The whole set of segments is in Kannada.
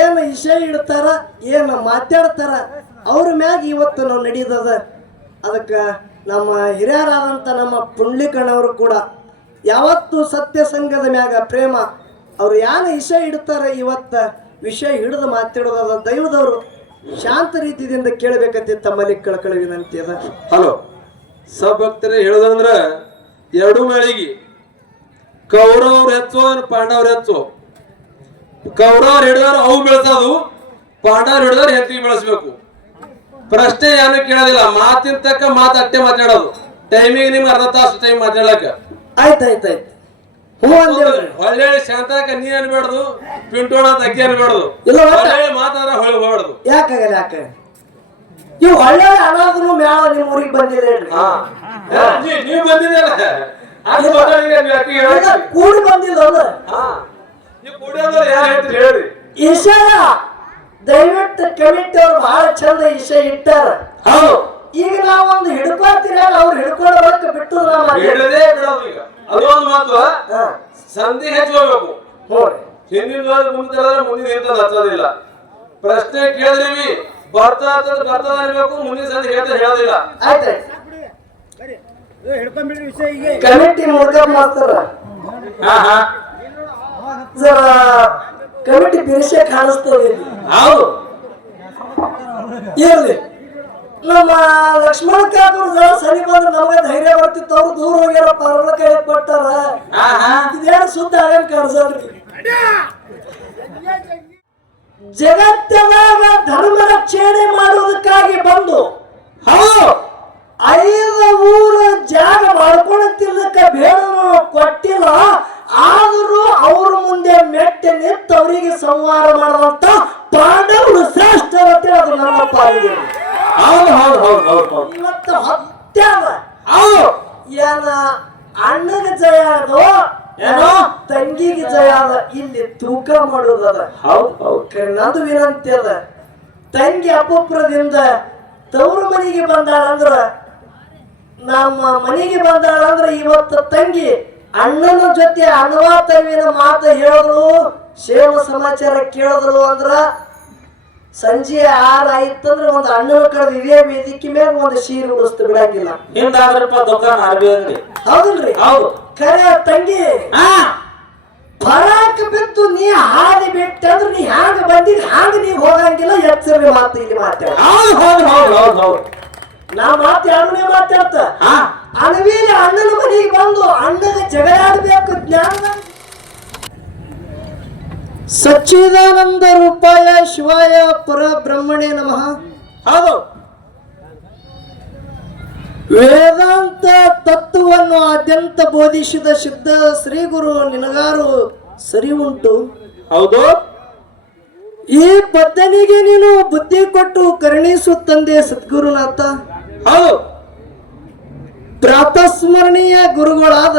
ಏನು ವಿಷಯ ಇಡ್ತಾರ ಏನು ಮಾತಾಡ್ತಾರ ಅವ್ರ ಮ್ಯಾಗ ಇವತ್ತು ನಾವು ನಡೀತದ. ಅದಕ್ಕೆ ನಮ್ಮ ಹಿರಿಯರಾದಂಥ ನಮ್ಮ ಪುಂಡ್ಲಿಕಣ್ಣವರು ಕೂಡ ಯಾವತ್ತು ಸತ್ಯ ಸಂಘದ ಮ್ಯಾಗ ಪ್ರೇಮ ಅವ್ರು ಏನು ವಿಷಯ ಇಡ್ತಾರ ಇವತ್ತು ವಿಷಯ ಹಿಡಿದು ಮಾತಾಡೋದ ದೈವದವರು ಶಾಂತ ರೀತಿಯಿಂದ ಕೇಳಬೇಕಂತ ತಮ್ಮಲ್ಲಿ ಕಳಕಳಿ ವಿನಂತಿ ಅದ. ಹಲೋ ಸಭಕ್ತರೇ, ಹೇಳೋದಂದ್ರ ಎರಡು ಮೇಳಿಗೆ ಕೌರವ್ರು ಹೆಚ್ಚು ಪಾಂಡವ್ರು ಹೆಚ್ಚು. ಕೌರವ್ರು ಹಿಡಿದವ್ರು ಅವು ಬೆಳೆಸೋದು, ಪಾಂಡವ್ರು ಹಿಡಿದವ್ರು ಹೆಂತಿಗೆ ಬೆಳೆಸ್ಬೇಕು. ಪ್ರಶ್ನೆ ಏನು ಕೇಳೋದಿಲ್ಲ, ಮಾತಿನ ತಕ್ಕ ಮಾತು ಅಟ್ಟೆ ಮಾತಾಡೋದು. ಟೈಮಿಗೆ ನಿಮ್ಗೆ ಅರ್ಧ ತಾಸು ಟೈಮ್ ಮಾತಾಡಕ. ಆಯ್ತಾಯ್ತಾಯ್ತು. ಒಳ್ಳೆ ಶಾಂತಕ ನೀ ಅನ್ಬೇಡ್ದು, ಪಿಂಟೋಣ ಅಕ್ಕಿ ಅನ್ಬೇಡ್ದು, ಮಾತಾಡ ಹೊಳೆ ಹೋಗ್ಬಾರ್ದು. ಯಾಕಾಗಲ್ಲ ಯಾಕೆ ನೀವು ಒಳ್ಳೆ ಅನಾದ್ರು ಮ್ಯಾಲ ನಿಮ್ಮ ಊರಿಗೆ ಬಂದಿದೆ ನೀವು ಬಂದಿದ್ದೀರ ಕೂಡಿ ಬಂದಿಲ್ಲ ಹೇಳಿ. ಈಶಾನ ದಯವಿಟ್ಟು ಕಮಿಟಿ ಅವ್ರು ಬಹಳ ಚಂದ ವಿಷಯ ಇಟ್ಟಾರ. ಈಗ ನಾವೊಂದು ಹಿಡ್ಕೊಳ್ತೀರ ಅವ್ರು ಹಿಡ್ಕೊಳ್ಳೋದಕ್ಕೆ ಬಿಟ್ಟು ಅದೊಂದು ಮಾತು, ಸಂಧಿ ಹೆಚ್ಚಬೇಕು. ಹಿಂದಿನ ಮುಂದೆ ಮುಂದಿನ ಇಂತ ಹಚ್ಚೋದಿಲ್ಲ. ಪ್ರಶ್ನೆ ಕೇಳಿದ್ರಿ ಬರ್ತದ ಅನ್ಬೇಕು, ಮುಂದಿನ ಸಂಧಿ ಹೇಳೋದಿಲ್ಲ. ಕಮಿಟಿ ಮುರ್ಗ ಮಾಡ್ತಾರ. ಜರ ಕಮಿಟಿ ಬಿರುಸೆ ಕಾಣಿಸ್ತದೆ. ಇರ್ಲಿ, ನಮ್ಮ ಲಕ್ಷ್ಮಣ ಕಾಕೂರ್ ಜರ ಸರಿ ಬಂದ್ರೆ ನಮಗೆ ಧೈರ್ಯ ಬರ್ತಿತ್ತು. ಅವ್ರು ದೂರ ಹೋಗ್ಯಾರ, ಪರ್ವಳ ಕೈ ಕೊಟ್ಟಾರ. ಇದೇನು ಸುದ್ದ ಆಗನ್ ಕಾಣಿಸೋದ್ರಿ. ಜಗತ್ತದಾಗ ಧರ್ಮ ರಕ್ಷಣೆ ಮಾಡುವುದಕ್ಕಾಗಿ ಬಂದು 5 ಊರು ಜಾಗ ಮಾಡ್ಕೊಳತಿರ್ಲಿಕ್ಕೆ ಬೇಡನು ಕೊಟ್ಟಿಲ್ಲ. ಆದರೂ ಅವ್ರ ಮುಂದೆ ಮೆಟ್ಟೆ ನಿಂತು ಅವರಿಗೆ ಸಂಹಾರ ಮಾಡುವಂತ ಪಾಂಡವರು ಶ್ರೇಷ್ಠ ಅದು ನಮ್ಮ ಪಾಲಿಗೆ. ಇವತ್ತು ಹತ್ಯಾದ ಏನ ಅಣ್ಣಗೆ ಜಯ ಅದು ಏನೋ ತಂಗಿಗೆ ಜಯ ಅದ. ಇಲ್ಲಿ ತೂಕ ಮಾಡುವುದದ. ನಂದು ವಿನಂತಿ ಅದ, ತಂಗಿ ಅಪಪ್ರದಿಂದ ತವ್ರ ಮನೆಗೆ ಬಂದಾಳಂದ್ರ, ನಮ್ಮ ಮನೆಗೆ ಬಂದಾಳಂದ್ರ ಇವತ್ತು ತಂಗಿ ಅಣ್ಣನ ಜೊತೆ ಅಣ್ಣವಾ ತಂಗಿನ ಮಾತು ಹೇಳಿದ್ರು, ಸೇವ ಸಮಾಚಾರ ಕೇಳಿದ್ರು ಅಂದ್ರ ಸಂಜೆ 6 ಆಯ್ತಂದ್ರ ಒಂದು ಅಣ್ಣನ ಕಳೆದ ಇದೇ ವೇದಿಕೆ ಮೇಲೆ ಒಂದು ಸೀರೆ ಉಡಿಸ್ತು ಬಿಡಂಗಿಲ್ಲ. ಹೌದಲ್ರಿ? ಖರೆ ತಂಗಿ ಪರಾಕ ಬಿತ್ತು ನೀ ಹಾದಿ ಬಿಟ್ಟೆ ಅಂದ್ರೆ ನೀ ಹ್ಯಾಂಗ ಬಂದಿದ್ ಹ್ಯಾಂಗ ನೀ ಹೋಗಂಗಿಲ್ಲ. ಎಚ್ಚರ ಮಾತು ಇಲ್ಲಿ ಮಾತಾಡ. ನಾ ಮಾತು ಯಾರನ್ನೇ ಮಾತಾಡ್ತ ಅಣವಿಲಿ ಅಣ್ಣನ ಮನೆಗೆ ಬಂದು ಅಣ್ಣಗೆ ಜಗಳಾಡ್ಬೇಕು. ಜ್ಞಾನ ಸಚ್ಚಿದಾನಂದ ರೂಪಾಯ ಶಿವಾಯ ಪರಬ್ರಹ್ಮಣೇ ನಮಃ. ಹೌದು, ವೇದಾಂತ ತತ್ವವನ್ನು ಆದ್ಯಂತ ಬೋಧಿಸಿದ ಸಿದ್ಧ ಶ್ರೀ ಗುರು ನಿನಗಾರು ಸರಿ ಉಂಟು. ಹೌದು, ಈ ಬದ್ಧನಿಗೆ ನೀನು ಬುದ್ಧಿ ಕೊಟ್ಟು ಕರುಣಿಸು ತಂದೆ ಸದ್ಗುರುನಾಥ. ಹೌದು, ಪ್ರಾತಸ್ಮರಣೀಯ ಗುರುಗಳಾದ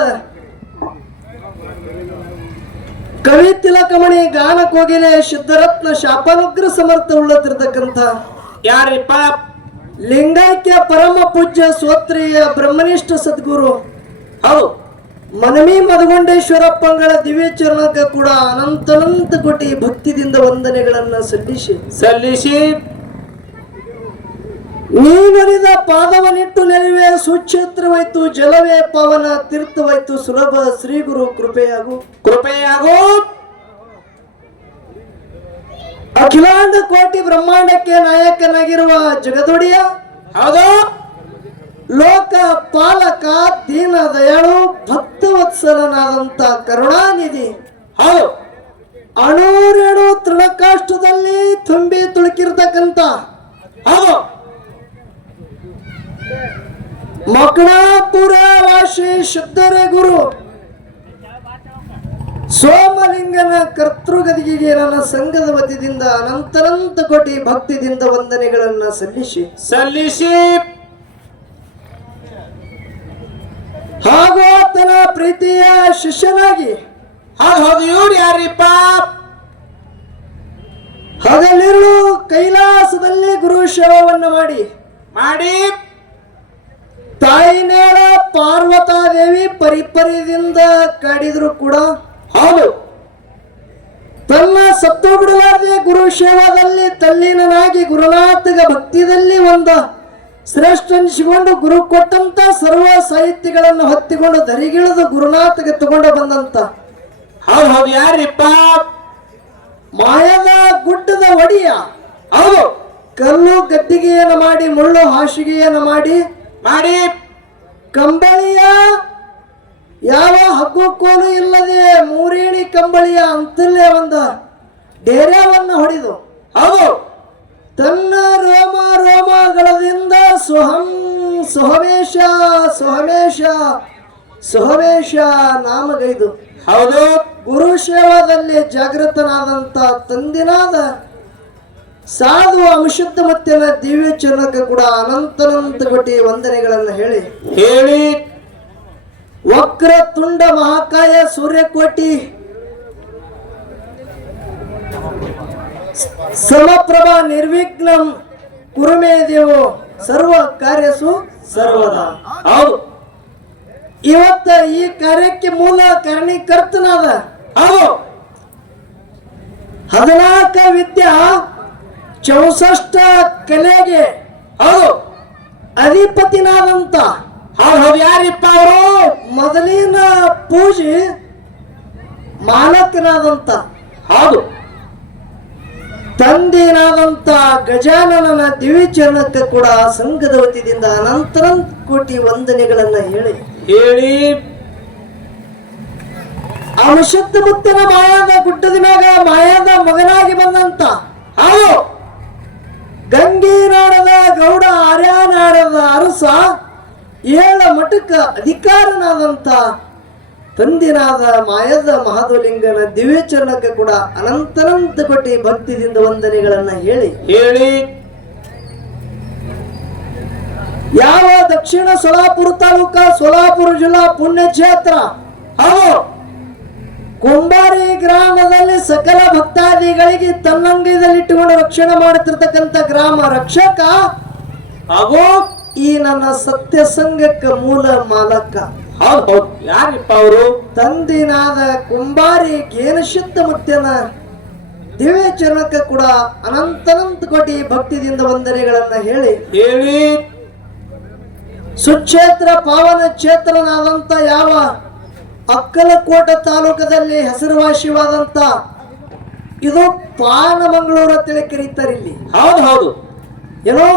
ಕವಿ ತಿಲಕಮಣಿ ಗಾನ ಕೋಗಿಲೆ ಸಿದ್ಧರತ್ನ ಶಾಪಾನುಗ್ರ ಸಮರ್ಥ ಉಳ್ಳತಿರ್ತಕ್ಕಂಥ ಯಾರಿಪ್ಪ ಲಿಂಗೈಕ್ಯ ಪರಮ ಪೂಜ್ಯ ಸ್ವತ್ರಿಯ ಬ್ರಹ್ಮನಿಷ್ಠ ಸದ್ಗುರು ಹೌದು ಮನಮಿ ಮದಗೊಂಡೇಶ್ವರಪ್ಪಂಗಳ ದಿವ್ಯ ಚರಣಕ್ಕೆ ಕೂಡ ಅನಂತ ಕೋಟಿ ಭಕ್ತಿದಿಂದ ವಂದನೆಗಳನ್ನ ಸಲ್ಲಿಸಿ ನೀನೊಲಿದ ಪಾದವನಿಟ್ಟು ನೆಲುವೆ ಸುಕ್ಷೇತ್ರವಾಯ್ತು, ಜಲವೇ ಪವನ ತೀರ್ಥವಾಯ್ತು ಸುಲಭ ಶ್ರೀ ಗುರು ಕೃಪೆಯಾಗು. ಅಖಿಲಾಂಡ ಕೋಟಿ ಬ್ರಹ್ಮಾಂಡಕ್ಕೆ ನಾಯಕನಾಗಿರುವ ಜಗದೊಡೆಯ, ಹೌದು, ಲೋಕ ಪಾಲಕ ದೀನ ದಯಾಳು ಭಕ್ತವತ್ಸಲನಾದಂತ ಕರುಣಾನಿಧಿ, ಹೌದು, ಅಣೂರೇಣು ತೃಣಕಾಷ್ಟದಲ್ಲಿ ತುಂಬಿ ತುಳುಕಿರ್ತಕ್ಕಂಥ, ಹೌದು, ಮಕ್ಕಳಾಪುರ ವಾಸಿ ಸಿದ್ಧರ ಗುರು ಸೋಮಲಿಂಗನ ಕರ್ತೃಗದಿಗೆ ನನ್ನ ಸಂಘದ ವತಿಯಿಂದ ಅನಂತ ಕೋಟಿ ಭಕ್ತಿದಿಂದ ವಂದನೆಗಳನ್ನ ಸಲ್ಲಿಸಿ ಹಾಗೂ ಆತನ ಪ್ರೀತಿಯ ಶಿಷ್ಯನಾಗಿ ಇವ್ರು ಯಾರಿಪ್ಪ ಹಗಲಿರುಳು ಕೈಲಾಸದಲ್ಲಿ ಗುರು ಸೇವವನ್ನು ಮಾಡಿ ತಾಯಿನೇಳ ಪಾರ್ವತಾದೇವಿ ಪರಿಪರಿದಿಂದ ಕಾಡಿದ್ರು ಕೂಡ, ಹೌದು, ತನ್ನ ಸತ್ತು ಬಿಡಲಾರದೆ ಗುರು ಸೇವಾದಲ್ಲಿ ತಲ್ಲೀನನಾಗಿ ಗುರುನಾಥಗ ಭಕ್ತಿಯಲ್ಲಿ ಒಂದು ಶ್ರೇಷ್ಠ ಅನಿಸಿಕೊಂಡು ಗುರು ಕೊಟ್ಟಂತ ಸರ್ವ ಸಾಹಿತ್ಯಗಳನ್ನು ಹೊತ್ತಿಕೊಂಡು ದರಿಗಿಳಿದು ಗುರುನಾಥಗೆ ತಗೊಂಡು ಬಂದಂತ ಹೌದು ಹೌದು ಯಾರಿಪ್ಪ ಮಾಯದ ಗುಡ್ಡದ ಒಡಿಯ ಹೌದು ಕಲ್ಲು ಗದ್ದಿಗೆಯನ್ನು ಮಾಡಿ ಮುಳ್ಳು ಹಾಸಿಗೆಯನ್ನು ಮಾಡಿ ಮಾಡಿ ಕಂಬಳಿಯ ಯಾವ ಹಗ್ಗು ಕೋಲು ಇಲ್ಲದೆ ಮೂರೇಣಿ ಕಂಬಳಿಯ ಅಂತಲ್ಲೇ ಒಂದು ಡೇರ್ಯವನ್ನು ಹೊಡೆದು ಹೌದು ತನ್ನ ರೋಮ ರೋಮಗಳದಿಂದ ಸುಹಮೇಶ ಸುಹಮೇಶ ಸುಹಮೇಶ ನಾಮಗೈದು ಹೌದು ಗುರು ಸೇವಾದಲ್ಲಿ ಜಾಗೃತನಾದಂತ ತಂದಿನಾದ ಸಾಧು ಅಂಶುದ್ಧ ಮತ್ತಿನ ದಿವ್ಯ ಚರಣಕ್ಕೆ ಕೂಡ ಅನಂತನಂತ ಕೋಟಿ ವಂದನೆಗಳನ್ನು ಹೇಳಿ ಹೇಳಿ ವಕ್ರ ತುಂಡ ಮಹಾಕಾಯ ಸೂರ್ಯಕೋಟಿ ಸಮಪ್ರಭಾ ನಿರ್ವಿಘ್ನಂ ಕುರುಮೇ ದೇವೋ ಸರ್ವ ಕಾರ್ಯಸು ಸರ್ವದಾ. ಹೌದು ಇವತ್ತ ಈ ಕಾರ್ಯಕ್ಕೆ ಮೂಲ ಕಾರಣೀಕರ್ತನಾದ ಹೌದು 14 ವಿದ್ಯಾ 64 ಕಲೆಗೆ ಹೌದು ಅಧಿಪತಿನಾದಂತ ಹೌದು ಹೌದು ಯಾರಿಪ್ಪ ಅವರು ಮೊದಲಿನ ಪೂಜೆ ಮಾಲಕನಾದಂತ ಹೌದು ತಂದೆನಾದಂತ ಗಜಾನನ ದಿವ್ಯಚರಣಕ್ಕೆ ಕೂಡ ಸಂಘದ ವತಿಯಿಂದ ಅನಂತನಂತ ಕೋಟಿ ವಂದನೆಗಳನ್ನ ಹೇಳಿ ಹೇಳಿ ಅವಶುದ್ಧ ಮುತ್ತಿನ ಮಾಯಾದ ಗುಡ್ಡದ ಮ್ಯಾಗ ಮಾಯಾದ ಮಗನಾಗಿ ಬಂದಂತ ಹೌದು ಗಂಗೀನಾಡದ ಗೌಡ ಆರ್ಯಾನಾಡದ ಅರಸ 7 ಮಠಕ್ಕ ಅಧಿಕಾರನಾದಂತ ತಂದಿನಾದ ಮಾಯದ ಮಹಾದೇವಲಿಂಗನ ದಿವ್ಯಚರಣಕ್ಕೆ ಕೂಡ ಅನಂತನಂತ ಕೋಟಿ ಭಕ್ತಿದಿಂದ ವಂದನೆಗಳನ್ನ ಹೇಳಿ ಹೇಳಿ ಯಾವ ದಕ್ಷಿಣ ಸೋಲಾಪುರ ತಾಲೂಕ ಸೋಲಾಪುರ ಜಿಲ್ಲಾ ಪುಣ್ಯಕ್ಷೇತ್ರ ಹೌದು ಕುಂಬಾರಿ ಗ್ರಾಮದಲ್ಲಿ ಸಕಲ ಭಕ್ತಾದಿಗಳಿಗೆ ತನ್ನಂಗೈದಲ್ಲಿಟ್ಟುಕೊಂಡು ರಕ್ಷಣೆ ಮಾಡುತ್ತಿರ್ತಕ್ಕಂಥ ಗ್ರಾಮ ರಕ್ಷಕ ಹಾಗೂ ಈ ನನ್ನ ಸತ್ಯ ಸಂಘಕ್ಕೆ ಮೂಲ ಮಾಲಕ ಹೌದು ಹೌದು ಯಾರಿಪ್ಪ ಅವರು ತಂದಿನಾದ ಕುಂಬಾರಿ ಗೇನಶುದ್ಧ ಮುತ್ತಿನ ದಿವ್ಯ ಚರಣಕ್ಕೆ ಕೂಡ ಅನಂತನಂತ ಕೋಟಿ ಭಕ್ತಿದಿಂದ ವಂದನೆಗಳನ್ನ ಹೇಳಿ ಹೇಳಿ ಸುಕ್ಷೇತ್ರ ಪಾವನ ಕ್ಷೇತ್ರನಾದಂತ ಯಾವ ಅಕ್ಕಲಕೋಟ ತಾಲೂಕದಲ್ಲಿ ಹೆಸರುವಾಸಿವಾದಂತ ಇದು ಪಾನಮಂಗಳೂರು ಅಂತೇಳಿ ಕರೀತಾರೆ ಇಲ್ಲಿ ಹೌದು ಹೌದು ಏನೋ